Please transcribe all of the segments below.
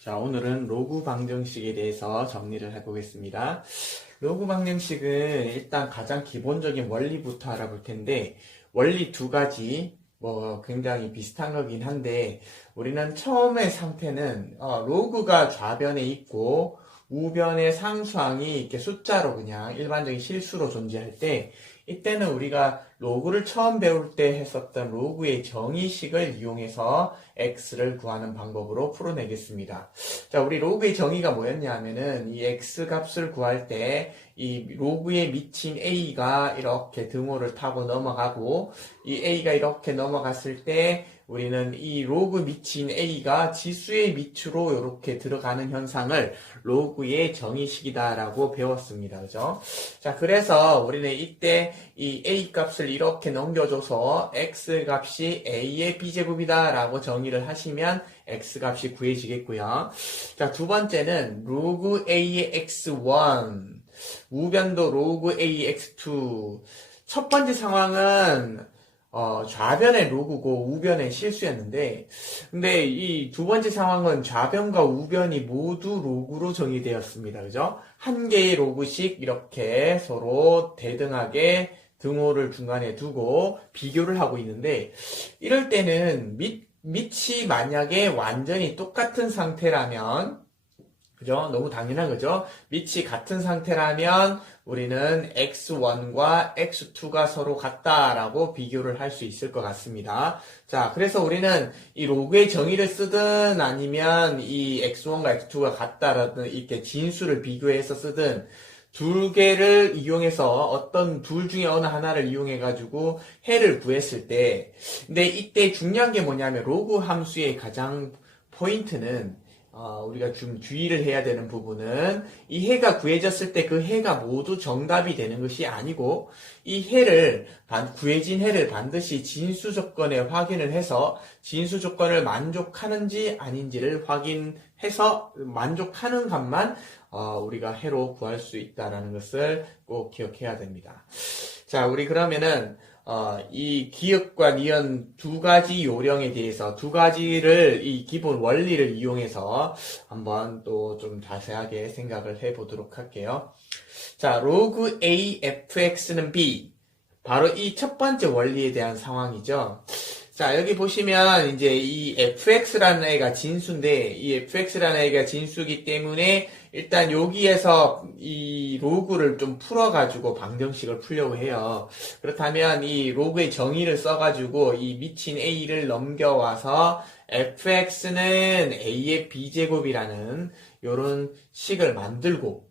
자, 오늘은 로그 방정식에 대해서 정리를 해보겠습니다. 로그 방정식은 일단 가장 기본적인 원리부터 알아볼 텐데, 원리 두 가지, 굉장히 비슷한 거긴 한데, 우리는 처음의 상태는, 로그가 좌변에 있고, 우변의 상수항이 이렇게 숫자로 그냥 일반적인 실수로 존재할 때, 이때는 우리가 로그를 처음 배울 때 했었던 로그의 정의식을 이용해서 x를 구하는 방법으로 풀어내겠습니다. 자, 우리 로그의 정의가 뭐였냐 하면은 이 x 값을 구할 때 이 로그에 미친 a가 이렇게 등호를 타고 넘어가고 이 a가 이렇게 넘어갔을 때 우리는 이 로그 미친 a가 지수의 밑으로 이렇게 들어가는 현상을 로그의 정의식이다라고 배웠습니다. 그죠? 자, 그래서 우리는 이때 이 a 값을 이렇게 넘겨줘서 x 값이 a의 b제곱이다 라고 정의를 하시면 x 값이 구해지겠고요. 자, 두 번째는 로그 a의 x1 우변도 로그 a의 x2 첫 번째 상황은 좌변의 로그고 우변의 실수였는데, 근데 이 두 번째 상황은 좌변과 우변이 모두 로그로 정의되었습니다. 그죠? 한 개의 로그씩 이렇게 서로 대등하게 등호를 중간에 두고 비교를 하고 있는데, 이럴 때는 밑이 만약에 완전히 똑같은 상태라면, 그죠? 너무 당연한 거죠? 밑이 같은 상태라면 우리는 x1과 x2가 서로 같다라고 비교를 할 수 있을 것 같습니다. 자, 그래서 우리는 이 로그의 정의를 쓰든 아니면 이 x1과 x2가 같다라든 이렇게 진수를 비교해서 쓰든 두 개를 이용해서 어떤 둘 중에 어느 하나를 이용해 가지고 해를 구했을 때, 근데 이때 중요한 게 뭐냐면 로그 함수의 가장 포인트는 우리가 좀 주의를 해야 되는 부분은 이 해가 구해졌을 때 그 해가 모두 정답이 되는 것이 아니고 이 구해진 해를 반드시 진수 조건에 확인을 해서 진수 조건을 만족하는지 아닌지를 확인해서 만족하는 값만 우리가 해로 구할 수 있다는 것을 꼭 기억해야 됩니다. 자, 우리 그러면은 이 기역과 니은 두 가지 요령에 대해서 두 가지를 이 기본 원리를 이용해서 한번 또 좀 자세하게 생각을 해보도록 할게요. 자, 로그 A fx는 b. 바로 이 첫 번째 원리에 대한 상황이죠. 자, 여기 보시면 이제 이 fx라는 애가 진수인데 이 fx라는 애가 진수이기 때문에 일단 여기에서 이 로그를 좀 풀어가지고 방정식을 풀려고 해요. 그렇다면 이 로그의 정의를 써가지고 이 미친 a를 넘겨와서 fx는 a의 b제곱이라는 요런 식을 만들고,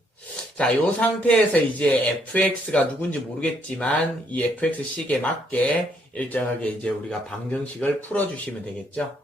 자, 요 상태에서 이제 fx가 누군지 모르겠지만 이 fx식에 맞게 일정하게 이제 우리가 방정식을 풀어주시면 되겠죠.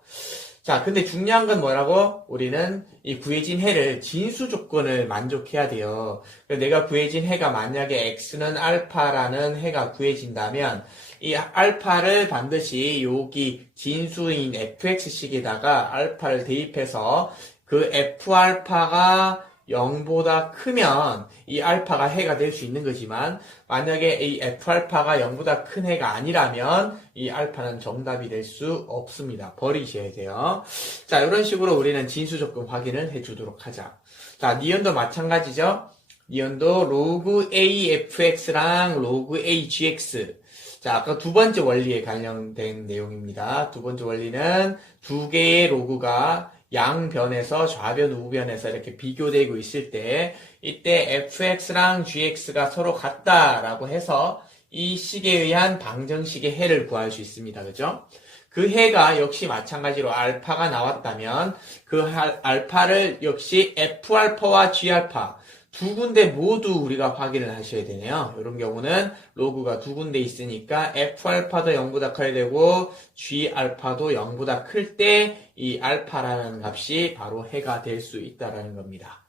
자, 근데 중요한 건 뭐라고? 우리는 이 구해진 해를 진수 조건을 만족해야 돼요. 내가 구해진 해가 만약에 x는 알파라는 해가 구해진다면 이 알파를 반드시 여기 진수인 fx식에다가 알파를 대입해서 그 f알파가 0보다 크면 이 알파가 해가 될 수 있는 거지만 만약에 이 f알파가 0보다 큰 해가 아니라면 이 알파는 정답이 될 수 없습니다. 버리셔야 돼요. 자, 이런 식으로 우리는 진수 조건 확인을 해주도록 하자. 자, 니은도 마찬가지죠. 니은도 로그 a fx랑 로그 a gx. 자, 아까 두 번째 원리에 관련된 내용입니다. 두 번째 원리는 두 개의 로그가 양변에서 좌변, 우변에서 이렇게 비교되고 있을 때 이때 fx랑 gx가 서로 같다라고 해서 이 식에 의한 방정식의 해를 구할 수 있습니다. 그죠? 그 해가 역시 마찬가지로 알파가 나왔다면 그 알파를 역시 f알파와 g알파 두 군데 모두 우리가 확인을 하셔야 되네요. 이런 경우는 로그가 두 군데 있으니까 f알파도 0보다 커야 되고 g알파도 0보다 클 때 이 알파라는 값이 바로 해가 될 수 있다는 겁니다.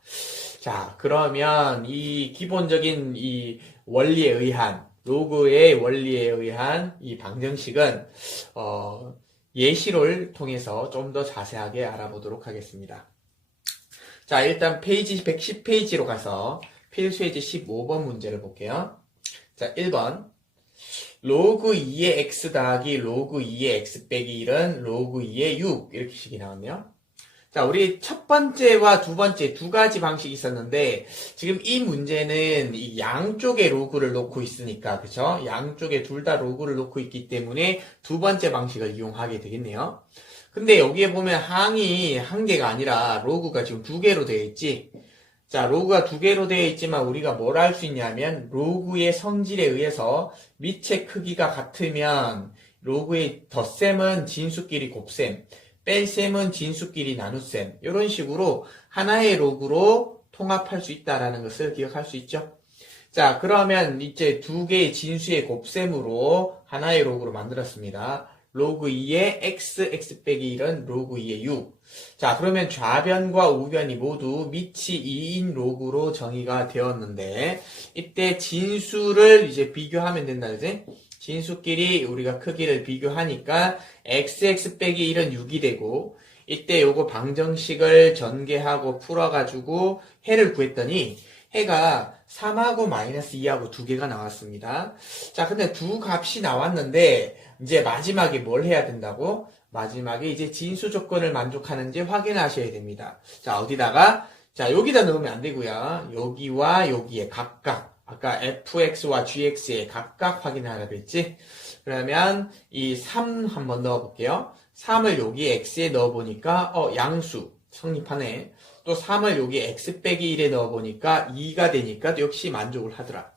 자, 그러면 이 기본적인 이 원리에 의한 로그의 원리에 의한 이 방정식은 예시를 통해서 좀 더 자세하게 알아보도록 하겠습니다. 자, 일단 페이지 110페이지로 가서 필수예제 15번 문제를 볼게요. 자, 1번. 로그 2의 x 더하기 로그 2의 x 빼기 1은 로그 2의 6 이렇게 식이 나왔네요. 자, 우리 첫 번째와 두 번째 두 가지 방식이 있었는데, 지금 이 문제는 이 양쪽에 로그를 놓고 있으니까, 그쵸? 양쪽에 둘 다 로그를 놓고 있기 때문에 두 번째 방식을 이용하게 되겠네요. 근데 여기에 보면 항이 한 개가 아니라 로그가 지금 두 개로 되어 있지. 자, 로그가 두 개로 되어 있지만 우리가 뭘 할 수 있냐면, 로그의 성질에 의해서 밑의 크기가 같으면, 로그의 덧셈은 진수끼리 곱셈, 뺄셈은 진수끼리 나눗셈, 이런 식으로 하나의 로그로 통합할 수 있다라는 것을 기억할 수 있죠. 자, 그러면 이제 두 개의 진수의 곱셈으로 하나의 로그로 만들었습니다. 로그 2의 x 빼기 1은 로그 2의 6. 자, 그러면 좌변과 우변이 모두 밑이 2인 로그로 정의가 되었는데, 이때 진수를 이제 비교하면 된다, 그지? 진수끼리 우리가 크기를 비교하니까 x 빼기 1은 6이 되고, 이때 요거 방정식을 전개하고 풀어가지고 해를 구했더니 해가 3하고 마이너스 2하고 두 개가 나왔습니다. 자, 근데 두 값이 나왔는데 이제 마지막에 뭘 해야 된다고? 마지막에 이제 진수 조건을 만족하는지 확인하셔야 됩니다. 자, 어디다가? 자, 여기다 넣으면 안 되고요. 여기와 여기에 각각, 아까 fx와 gx에 각각 확인하라 그랬지? 그러면 이 3 한번 넣어볼게요. 3을 여기 x에 넣어보니까 양수 성립하네. 또 3을 여기 x 빼기 1에 넣어보니까 2가 되니까 역시 만족을 하더라.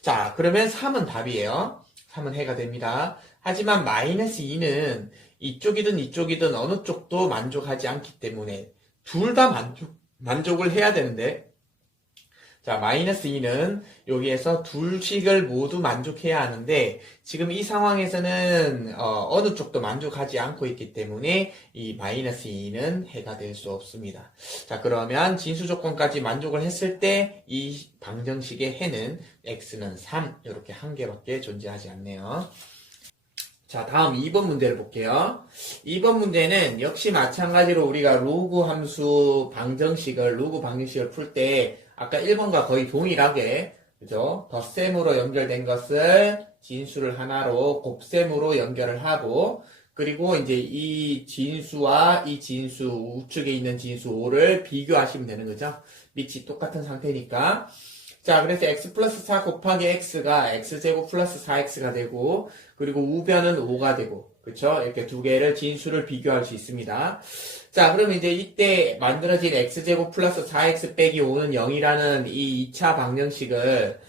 자, 그러면 3은 답이에요. 3은 해가 됩니다. 하지만 마이너스 2는 이쪽이든 이쪽이든 어느 쪽도 만족하지 않기 때문에 둘 다 만족을 해야 되는데, 자, 마이너스 2는 여기에서 둘식을 모두 만족해야 하는데, 지금 이 상황에서는 어느 쪽도 만족하지 않고 있기 때문에 이 마이너스 2는 해가 될 수 없습니다. 자, 그러면 진수 조건까지 만족을 했을 때 이 방정식의 해는 x는 3 이렇게 한 개밖에 존재하지 않네요. 자, 다음 2번 문제를 볼게요. 2번 문제는 역시 마찬가지로 우리가 로그 방정식을 풀 때 아까 1번과 거의 동일하게, 그죠? 덧셈으로 연결된 것을 진수를 하나로 곱셈으로 연결을 하고, 그리고 이제 이 진수와 이 진수, 우측에 있는 진수 5를 비교하시면 되는 거죠. 밑이 똑같은 상태니까. 자, 그래서 x 플러스 4 곱하기 x가 x제곱 플러스 4x가 되고, 그리고 우변은 5가 되고, 그쵸? 이렇게 두 개를 진수를 비교할 수 있습니다. 자, 그럼 이제 이때 만들어진 x제곱 플러스 4x 빼기 5는 0이라는 이 2차 방정식을,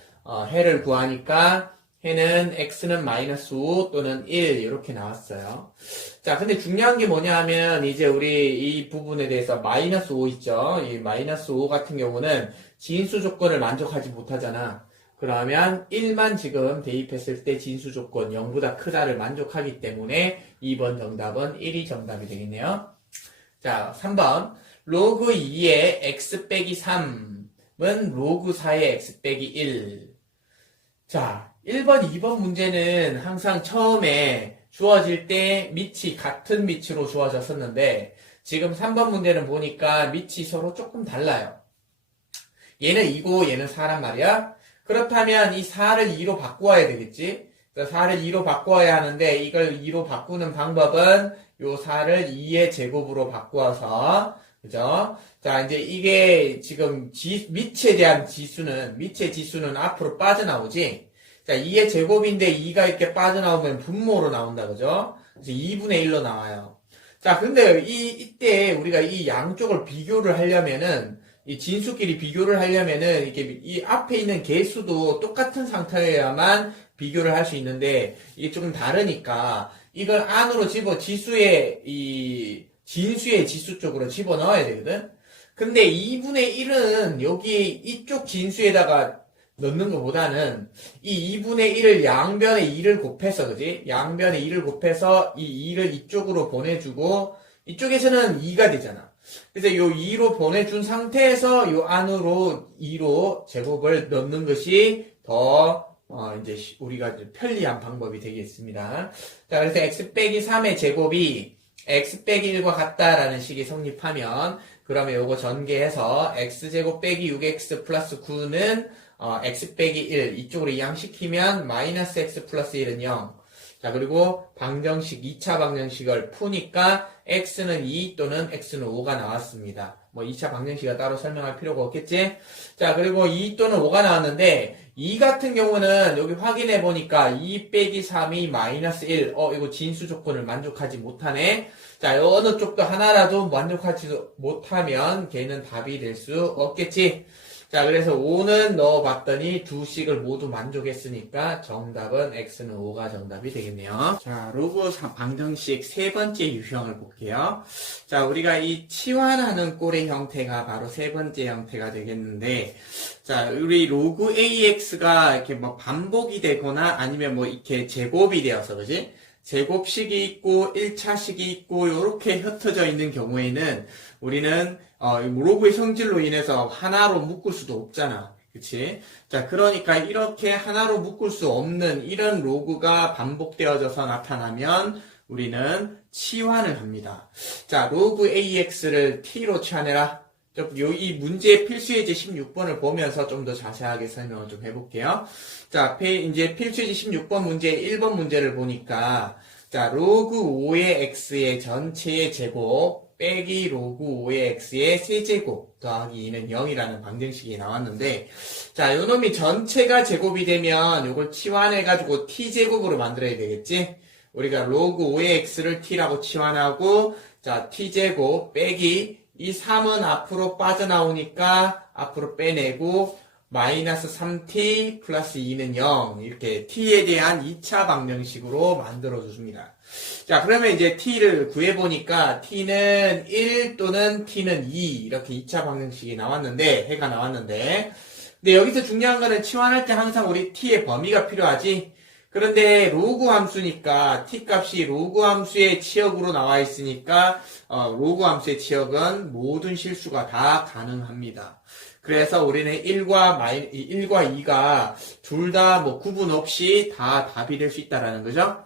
해를 구하니까, 해는 x는 마이너스 5 또는 1 이렇게 나왔어요. 자, 근데 중요한 게 뭐냐 하면 이제 우리 이 부분에 대해서 마이너스 5 있죠? 이 마이너스 5 같은 경우는 진수 조건을 만족하지 못하잖아. 그러면 1만 지금 대입했을 때 진수 조건 0보다 크다를 만족하기 때문에 2번 정답은 1이 정답이 되겠네요. 자, 3번. 로그 2의 x 빼기 3은 로그 4의 x 빼기 1. 자, 1번, 2번 문제는 항상 처음에 주어질 때 밑이 같은 밑으로 주어졌었는데 지금 3번 문제는 보니까 밑이 서로 조금 달라요. 얘는 2고 얘는 4란 말이야. 그렇다면 이 4를 2로 바꾸어야 되겠지. 4를 2로 바꾸어야 하는데 이걸 2로 바꾸는 방법은 요 4를 2의 제곱으로 바꾸어서, 그죠? 자, 이제 이게 지금 밑에 대한 밑의 지수는 앞으로 빠져나오지. 자, 2의 제곱인데 2가 이렇게 빠져나오면 분모로 나온다, 그죠? 그래서 2분의 1로 나와요. 자, 근데 이때 우리가 이 양쪽을 비교를 하려면은, 이 진수끼리 비교를 하려면은, 이렇게 이 앞에 있는 개수도 똑같은 상태여야만 비교를 할 수 있는데, 이게 조금 다르니까, 이걸 안으로 진수의 지수 쪽으로 집어 넣어야 되거든? 근데 2분의 1은 여기 이쪽 진수에다가 넣는 것보다는 이 2분의 1을 양변에 2를 곱해서, 그지? 양변에 2를 곱해서 이 2를 이쪽으로 보내주고, 이쪽에서는 2가 되잖아. 그래서 요 2로 보내준 상태에서 요 안으로 2로 제곱을 넣는 것이 더, 이제 우리가 편리한 방법이 되겠습니다. 자, 그래서 x 빼기 3의 제곱이 x 빼기 1과 같다라는 식이 성립하면, 그러면 요거 전개해서 x제곱 빼기 6x 플러스 9는 x 빼기 1 이쪽으로 이항시키면 마이너스 x 플러스 1은 0. 자, 그리고 방정식, 2차 방정식을 푸니까 x는 2 또는 x는 5가 나왔습니다. 뭐 2차 방정식을 따로 설명할 필요가 없겠지? 자, 그리고 2 또는 5가 나왔는데 2 같은 경우는 여기 확인해 보니까 2 빼기 3이 마이너스 1. 이거 진수 조건을 만족하지 못하네. 자, 어느 쪽도 하나라도 만족하지 못하면 걔는 답이 될 수 없겠지. 자, 그래서 5는 넣어봤더니 두 식을 모두 만족했으니까 정답은 x는 5가 정답이 되겠네요. 자, 로그 방정식 세 번째 유형을 볼게요. 자, 우리가 이 치환하는 꼴의 형태가 바로 세 번째 형태가 되겠는데, 자, 우리 로그 AX가 이렇게 뭐 반복이 되거나 아니면 뭐 이렇게 제곱이 되어서, 그지? 제곱식이 있고 1차식이 있고 이렇게 흩어져 있는 경우에는 우리는 로그의 성질로 인해서 하나로 묶을 수도 없잖아. 그치? 자, 그러니까 이렇게 하나로 묶을 수 없는 이런 로그가 반복되어져서 나타나면 우리는 치환을 합니다. 자, 로그 AX를 T로 치환해라. 이 문제의 필수예제 16번을 보면서 좀 더 자세하게 설명을 좀 해볼게요. 자, 이제 필수예제 16번 문제 1번 문제를 보니까, 자, 로그 5의 x의 전체의 제곱 빼기 로그 5의 x의 세제곱 더하기 2는 0이라는 방정식이 나왔는데, 자, 요 놈이 전체가 제곱이 되면 요걸 치환해가지고 t제곱으로 만들어야 되겠지? 우리가 로그 5의 x를 t라고 치환하고, 자, t제곱 빼기 이 3은 앞으로 빠져나오니까 앞으로 빼내고 마이너스 3t 플러스 2는 0 이렇게 t에 대한 2차 방정식으로 만들어줍니다. 자, 그러면 이제 t를 구해보니까 t는 1 또는 t는 2 이렇게 2차 방정식이 나왔는데 해가 나왔는데 근데 여기서 중요한 거는 치환할 때 항상 우리 t의 범위가 필요하지. 그런데 로그 함수니까 t값이 로그 함수의 치역으로 나와 있으니까 로그 함수의 치역은 모든 실수가 다 가능합니다. 그래서 우리는 1과 2가 둘 다 뭐 구분 없이 다 답이 될 수 있다라는 거죠.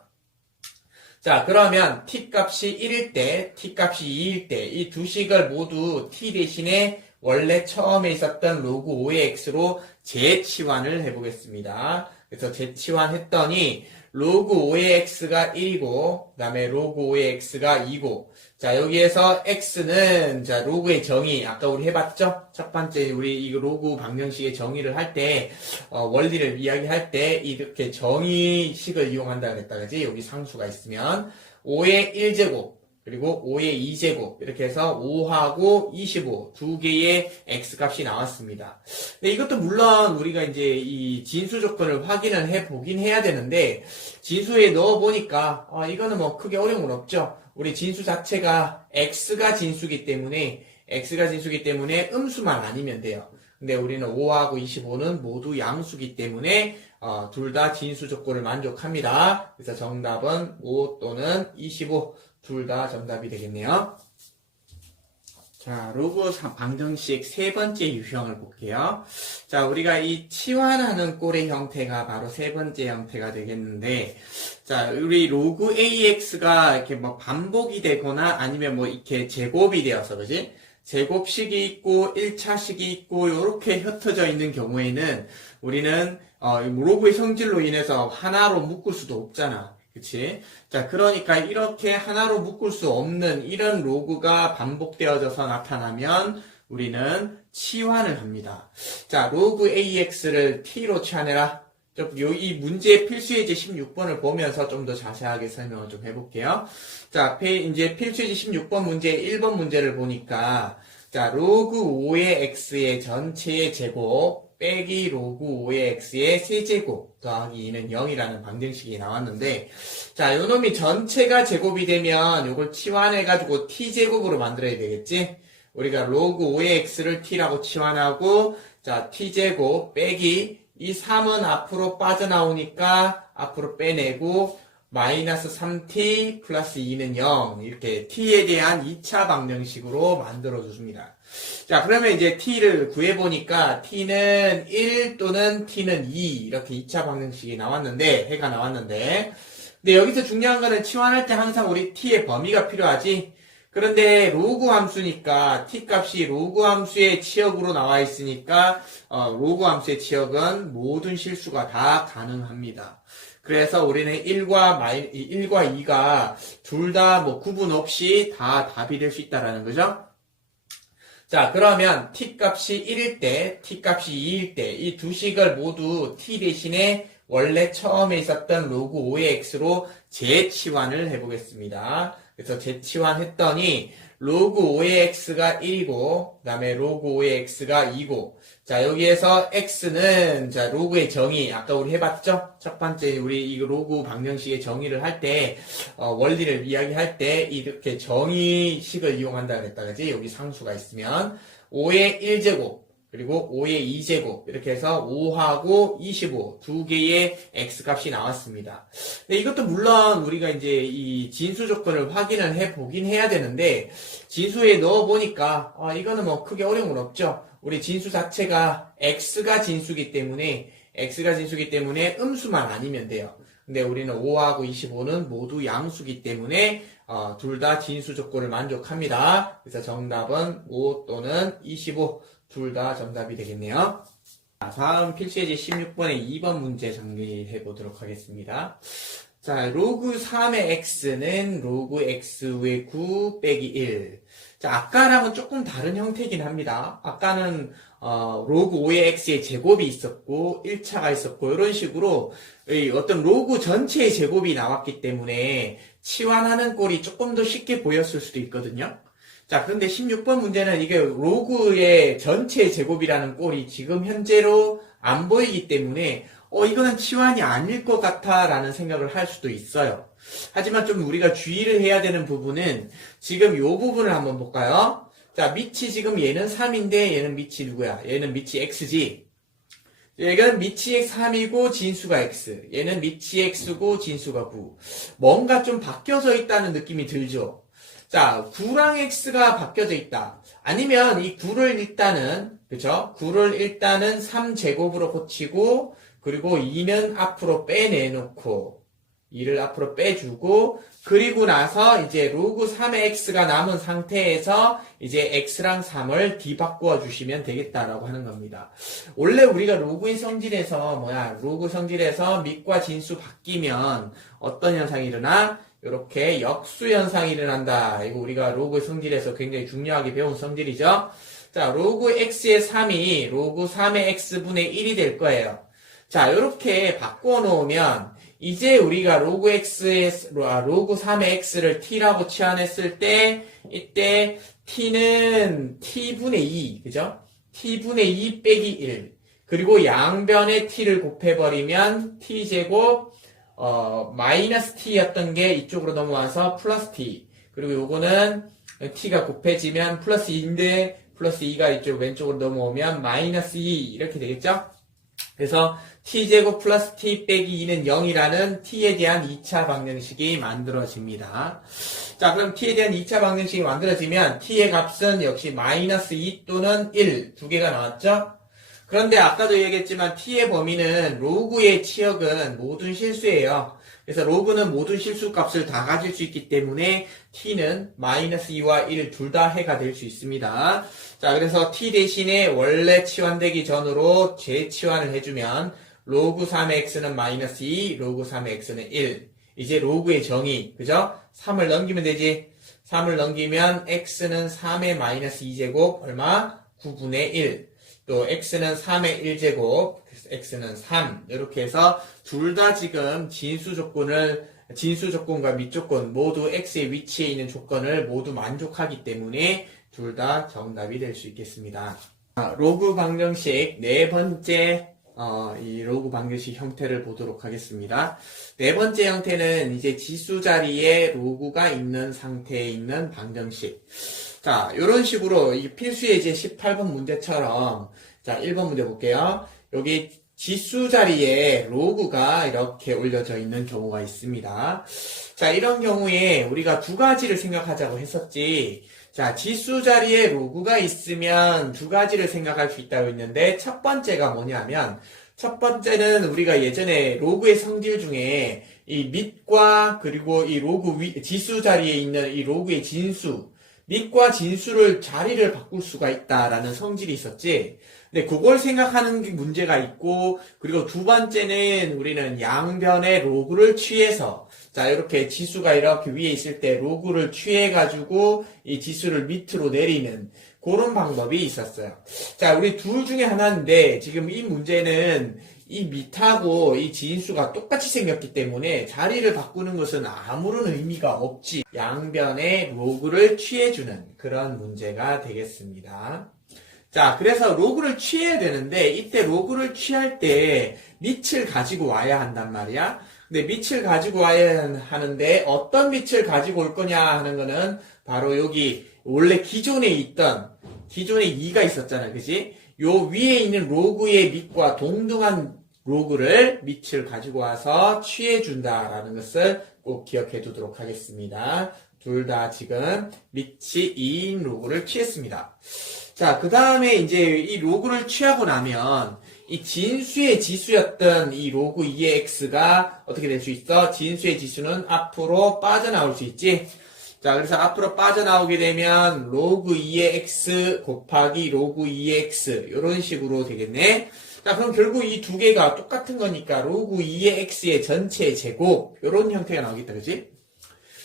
자, 그러면 t값이 1일 때, t값이 2일 때 이 두 식을 모두 t 대신에 원래 처음에 있었던 로그 5의 x로 재치환을 해보겠습니다. 그래서 재치환했더니 로그 5의 x가 1이고 그 다음에 로그 5의 x가 2고 자 여기에서 x는 자 로그의 정의 아까 우리 해봤죠? 첫 번째 우리 이 로그 방정식의 정의를 할 때 원리를 이야기할 때 이렇게 정의식을 이용한다 그랬다 그지? 여기 상수가 있으면 5의 1제곱 그리고 5의 2제곱 이렇게 해서 5하고 25 두 개의 x값이 나왔습니다. 근데 이것도 물론 우리가 이제 이 진수 조건을 확인을 해 보긴 해야 되는데 진수에 넣어 보니까 이거는 뭐 크게 어려운 건 없죠. 우리 진수 자체가 x가 진수기 때문에 음수만 아니면 돼요. 근데 우리는 5하고 25는 모두 양수기 때문에 둘 다 진수 조건을 만족합니다. 그래서 정답은 5 또는 25 둘 다 정답이 되겠네요. 자, 로그 방정식 세 번째 유형을 볼게요. 자, 우리가 이 치환하는 꼴의 형태가 바로 세 번째 형태가 되겠는데, 자, 우리 로그 AX가 이렇게 뭐 반복이 되거나 아니면 뭐 이렇게 제곱이 되어서, 그지? 제곱식이 있고 1차식이 있고 이렇게 흩어져 있는 경우에는 우리는 로그의 성질로 인해서 하나로 묶을 수도 없잖아. 그치? 자, 그러니까 이렇게 하나로 묶을 수 없는 이런 로그가 반복되어져서 나타나면 우리는 치환을 합니다. 자, 로그 AX를 T로 치환해라. 이 문제의 필수예제 16번을 보면서 좀 더 자세하게 설명을 좀 해볼게요. 자, 이제 필수예제 16번 문제 1번 문제를 보니까 자, 로그 5의 x의 전체의 제곱 빼기 로그 5의 x의 세제곱 더하기 2는 0이라는 방정식이 나왔는데 자, 요 놈이 전체가 제곱이 되면 요걸 치환해가지고 t제곱으로 만들어야 되겠지? 우리가 로그 5의 x를 t라고 치환하고 자, t제곱 빼기 이 3은 앞으로 빠져나오니까 앞으로 빼내고 마이너스 3t 플러스 2는 0 이렇게 t에 대한 2차 방정식으로 만들어줍니다. 자, 그러면 이제 t를 구해보니까 t는 1 또는 t는 2 이렇게 2차 방정식이 나왔는데 해가 나왔는데 근데 여기서 중요한 거는 치환할 때 항상 우리 t의 범위가 필요하지. 그런데 로그 함수니까 t값이 로그 함수의 치역으로 나와 있으니까 로그 함수의 치역은 모든 실수가 다 가능합니다. 그래서 우리는 1과 2가 둘 다 뭐 구분 없이 다 답이 될 수 있다라는 거죠. 자, 그러면 t 값이 1일 때, t 값이 2일 때, 이 두 식을 모두 t 대신에 원래 처음에 있었던 로그 5의 x로 재치환을 해보겠습니다. 그래서 재치환했더니 로그 5의 x가 1이고, 그 다음에 로그 5의 x가 2고, 자, 여기에서 x는, 자, 로그의 정의, 아까 우리 해봤죠? 첫 번째, 우리 이 로그 방정식의 정의를 할 때, 원리를 이야기할 때, 이렇게 정의식을 이용한다 그랬다, 그지? 여기 상수가 있으면, 5의 1제곱, 그리고 5의 2제곱, 이렇게 해서 5하고 25, 두 개의 x값이 나왔습니다. 근데 이것도 물론 우리가 이제 이 진수 조건을 확인을 해 보긴 해야 되는데, 진수에 넣어 보니까, 이거는 뭐 크게 어려운 건 없죠. 우리 진수 자체가 x가 진수기 때문에 음수만 아니면 돼요. 근데 우리는 5하고 25는 모두 양수기 때문에 둘 다 진수 조건을 만족합니다. 그래서 정답은 5 또는 25 둘 다 정답이 되겠네요. 자, 다음 필수예제 16번의 2번 문제 정리해 보도록 하겠습니다. 자, 로그 3의 x는 로그 x의 9 빼기 1. 자, 아까랑은 조금 다른 형태이긴 합니다. 아까는 로그 5의 x의 제곱이 있었고 1차가 있었고 이런 식으로 어떤 로그 전체의 제곱이 나왔기 때문에 치환하는 꼴이 조금 더 쉽게 보였을 수도 있거든요. 자, 그런데 16번 문제는 이게 로그의 전체 제곱이라는 꼴이 지금 현재로 안 보이기 때문에 이거는 치환이 아닐 것 같아 라는 생각을 할 수도 있어요. 하지만 좀 우리가 주의를 해야 되는 부분은 지금 이 부분을 한번 볼까요? 자, 밑이 지금 얘는 3인데 얘는 밑이 누구야? 얘는 밑이 x지. 얘는 밑이 3이고 진수가 x. 얘는 밑이 x고 진수가 9. 뭔가 좀 바뀌어져 있다는 느낌이 들죠? 자, 9랑 x가 바뀌어져 있다. 아니면 이 9를 일단은, 그쵸? 9를 일단은 3제곱으로 고치고, 그리고 2는 앞으로 빼내놓고, 2를 앞으로 빼주고, 그리고 나서 이제 로그 3의 x가 남은 상태에서 이제 x랑 3을 뒤바꾸어 주시면 되겠다라고 하는 겁니다. 원래 우리가 로그의 성질에서 로그 성질에서 밑과 진수 바뀌면 어떤 현상이 일어나? 이렇게 역수 현상이 일어난다. 이거 우리가 로그 성질에서 굉장히 중요하게 배운 성질이죠. 자, 로그 x의 3이 로그 3의 x분의 1이 될 거예요. 자, 이렇게 바꿔 놓으면 이제 우리가 로그 3의 x를 t라고 치환했을 때 이때 t는 t분의 2, 그죠? t분의 2 빼기 1. 그리고 양변에 t를 곱해버리면 t제곱 마이너스 t였던 게 이쪽으로 넘어와서 플러스 t. 그리고 요거는 t가 곱해지면 플러스 2인데 플러스 2가 이쪽 왼쪽으로 넘어오면 마이너스 2 이렇게 되겠죠? 그래서 t제곱 플러스 t 빼기 2는 0이라는 t에 대한 2차 방정식이 만들어집니다. 자, 그럼 t에 대한 2차 방정식이 만들어지면 t의 값은 역시 마이너스 2 또는 1 두 개가 나왔죠? 그런데 아까도 얘기했지만 t의 범위는 로그의 치역은 모든 실수예요. 그래서 로그는 모든 실수 값을 다 가질 수 있기 때문에 t는 마이너스 2와 1 둘 다 해가 될 수 있습니다. 자, 그래서 t 대신에 원래 치환되기 전으로 재치환을 해주면 로그 3의 x는 마이너스 2, 로그 3의 x는 1. 이제 로그의 정의, 그죠? 3을 넘기면 되지. 3을 넘기면 x는 3의 마이너스 2제곱 얼마? 9분의 1. 또 x는 3의 1제곱, x는 3. 이렇게 해서 둘 다 지금 진수 조건과 밑조건 모두 x의 위치에 있는 조건을 모두 만족하기 때문에 둘 다 정답이 될 수 있겠습니다. 로그 방정식 네 번째 이 로그 방정식 형태를 보도록 하겠습니다. 네 번째 형태는 이제 지수 자리에 로그가 있는 상태에 있는 방정식. 자, 이런 식으로 이 필수예제 18번 문제처럼 자, 1번 문제 볼게요. 여기 지수 자리에 로그가 이렇게 올려져 있는 경우가 있습니다. 자, 이런 경우에 우리가 두 가지를 생각하자고 했었지. 자, 지수 자리에 로그가 있으면 두 가지를 생각할 수 있다고 했는데 첫 번째가 뭐냐면 첫 번째는 우리가 예전에 로그의 성질 중에 이 밑과 그리고 이 로그 지수 자리에 있는 이 로그의 진수 밑과 진수를 자리를 바꿀 수가 있다라는 성질이 있었지. 근데 그걸 생각하는 게 문제가 있고, 그리고 두 번째는 우리는 양변의 로그를 취해서, 자, 이렇게 지수가 이렇게 위에 있을 때 로그를 취해가지고 이 지수를 밑으로 내리는 그런 방법이 있었어요. 자, 우리 둘 중에 하나인데, 지금 이 문제는 이 밑하고 이 진수가 똑같이 생겼기 때문에 자리를 바꾸는 것은 아무런 의미가 없지. 양변의 로그를 취해주는 그런 문제가 되겠습니다. 자, 그래서 로그를 취해야 되는데 이때 로그를 취할 때 밑을 가지고 와야 한단 말이야. 근데 밑을 가지고 와야 하는데 어떤 밑을 가지고 올 거냐 하는 거는 바로 여기 원래 기존에 2가 있었잖아. 그지? 요 위에 있는 로그의 밑과 동등한 로그를 밑을 가지고 와서 취해준다라는 것을 꼭 기억해 두도록 하겠습니다. 둘 다 지금 밑이 2인 로그를 취했습니다. 자, 그 다음에 이제 이 로그를 취하고 나면 이 진수의 지수였던 이 로그 2의 x가 어떻게 될 수 있어? 진수의 지수는 앞으로 빠져나올 수 있지? 자, 그래서 앞으로 빠져나오게 되면 로그 2의 x 곱하기 로그 2의 x 이런 식으로 되겠네. 자, 그럼 결국 이 두 개가 똑같은 거니까 로그 2의 x의 전체 제곱 이런 형태가 나오겠다. 그치?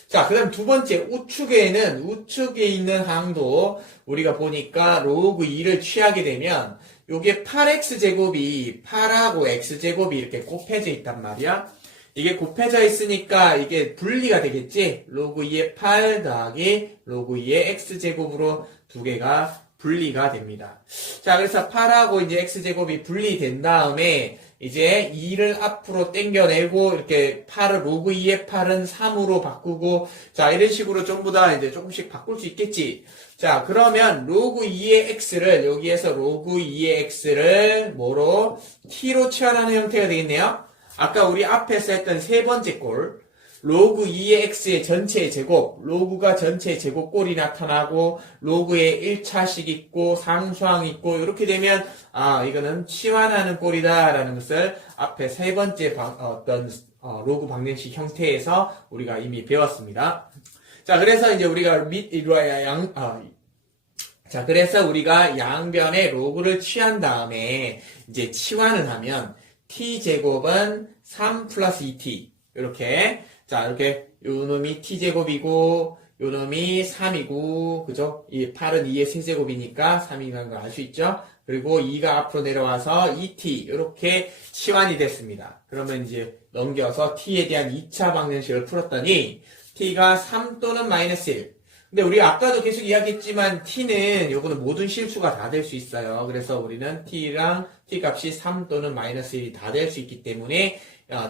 자, 그 다음 두 번째 우측에 있는 항도 우리가 보니까 로그 2를 취하게 되면 요게 8x제곱이 8하고 x제곱이 이렇게 곱해져 있단 말이야. 이게 곱해져 있으니까 이게 분리가 되겠지? 로그 2의 8 더하기 로그 2의 x제곱으로 두 개가 분리가 됩니다. 자, 그래서 8하고 이제 x제곱이 분리된 다음에 이제 2를 앞으로 당겨내고 이렇게 8을 로그 2의 8은 3으로 바꾸고 자, 이런 식으로 전부 다 이제 조금씩 바꿀 수 있겠지. 자, 그러면 로그 2의 x를 여기에서 로그 2의 x를 뭐로 t로 치환하는 형태가 되겠네요. 아까 우리 앞에서 했던 세 번째 꼴 로그 2의 x의 전체 제곱, 로그가 전체 제곱꼴이 나타나고 로그에 1차식 있고 상수항 있고 이렇게 되면 이거는 치환하는 꼴이다 라는 것을 앞에 세 번째 로그 방정식 형태에서 우리가 이미 배웠습니다. 자, 그래서 이제 우리가 그래서 우리가 양변의 로그를 취한 다음에 이제 치환을 하면 t제곱은 3 플러스 2t 이렇게 자, 이렇게 요 놈이 t제곱이고 요 놈이 3이고 그죠? 이 8은 2의 세제곱이니까 3이라는 걸 알 수 있죠? 그리고 2가 앞으로 내려와서 2t 이렇게 치환이 됐습니다. 그러면 이제 넘겨서 t에 대한 2차 방정식을 풀었더니 t가 3 또는 마이너스 1 근데 우리 아까도 계속 이야기했지만 t는 요거는 모든 실수가 다 될 수 있어요. 그래서 우리는 t랑 t 값이 3 또는 마이너스 1이 다 될 수 있기 때문에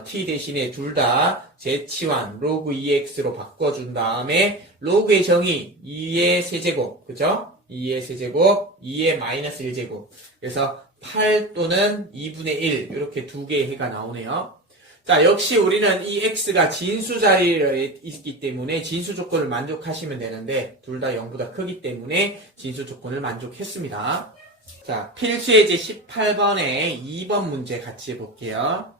t 대신에 둘 다 재치환 로그 2x로 바꿔준 다음에 로그의 정의 2의 세제곱 그죠? 2의 세제곱 2의 마이너스 1제곱 그래서 8 또는 2분의 1 이렇게 두 개의 해가 나오네요. 자, 역시 우리는 이 x가 진수 자리에 있기 때문에 진수 조건을 만족하시면 되는데 둘 다 0보다 크기 때문에 진수 조건을 만족했습니다. 자, 필수예제 18번에 2번 문제 같이 해볼게요.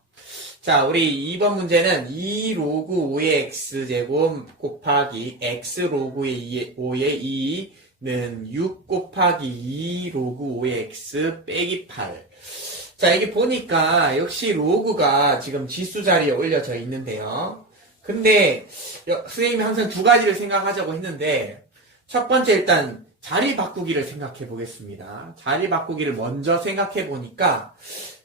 자, 우리 2번 문제는 2 로그 5의 x제곱 곱하기 x 로그 5의 2는 6 곱하기 2 로그 5의 x 빼기 8 자, 여기 보니까 역시 로그가 지금 지수 자리에 올려져 있는데요. 근데 선생님이 항상 두 가지를 생각하자고 했는데 첫 번째 일단 자리 바꾸기를 생각해 보겠습니다. 자리 바꾸기를 먼저 생각해 보니까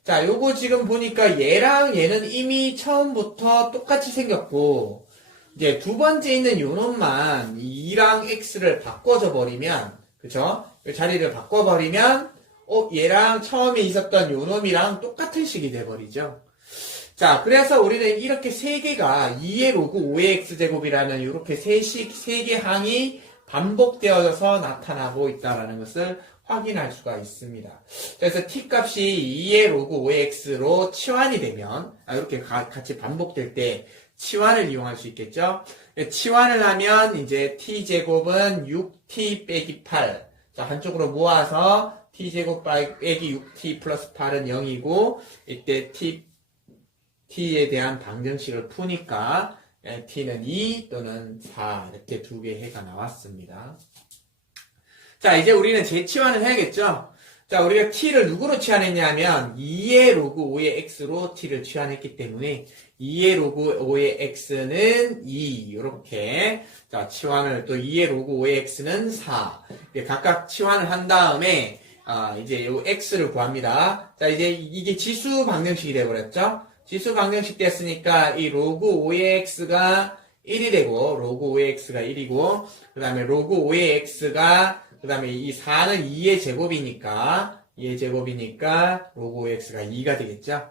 자, 요거 지금 보니까 얘랑 얘는 이미 처음부터 똑같이 생겼고 이제 두 번째 있는 요 놈만 2랑 x를 바꿔줘 버리면 그쵸? 요 자리를 바꿔버리면 얘랑 처음에 있었던 요 놈이랑 똑같은 식이 돼버리죠. 자, 그래서 우리는 이렇게 세 개가 2의 로그 5의 x제곱이라는 이렇게 세 개 항이 반복되어서 나타나고 있다는 것을 확인할 수가 있습니다. 그래서 t값이 2의 로그 5의 x로 치환이 되면 이렇게 같이 반복될 때 치환을 이용할 수 있겠죠. 치환을 하면 이제 t제곱은 6t 빼기 8 자, 한쪽으로 모아서 t제곱 빼기 6t 플러스 8은 0이고 이때 t에 대한 방정식을 푸니까 t는 2 또는 4 이렇게 두 개의 해가 나왔습니다. 자, 이제 우리는 재치환을 해야겠죠? 자, 우리가 t를 누구로 치환했냐면 2의 로그 5의 x로 t를 치환했기 때문에 2의 로그 5의 x는 2 이렇게 자 치환을 또 2의 로그 5의 x는 4 각각 치환을 한 다음에 이제 요 x를 구합니다. 자, 이제 이게 지수 방정식이 되어버렸죠? 지수 방정식 됐으니까 이 로그 5의 x가 1이 되고 로그 5의 x가 1이고 그 다음에 로그 5의 x가 그 다음에 이 4는 2의 제곱이니까 로그 5x가 2가 되겠죠?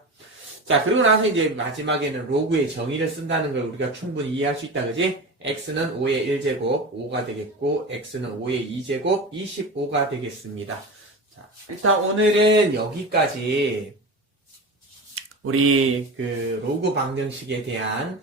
자, 그리고 나서 이제 마지막에는 로그의 정의를 쓴다는 걸 우리가 충분히 이해할 수 있다, 그지? x는 5의 1제곱 5가 되겠고 x는 5의 2제곱 25가 되겠습니다. 자, 일단 오늘은 여기까지 우리 그 로그 방정식에 대한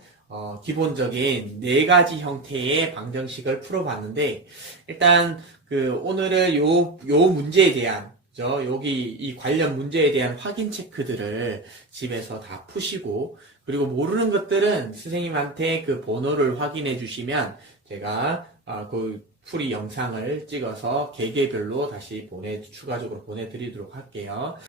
기본적인 네 가지 형태의 방정식을 풀어봤는데, 일단 오늘은 요 문제에 대한 여기 이 관련 문제에 대한 확인 체크들을 집에서 다 푸시고, 그리고 모르는 것들은 선생님한테 그 번호를 확인해 주시면 제가 그 풀이 영상을 찍어서 개개별로 다시 추가적으로 보내드리도록 할게요.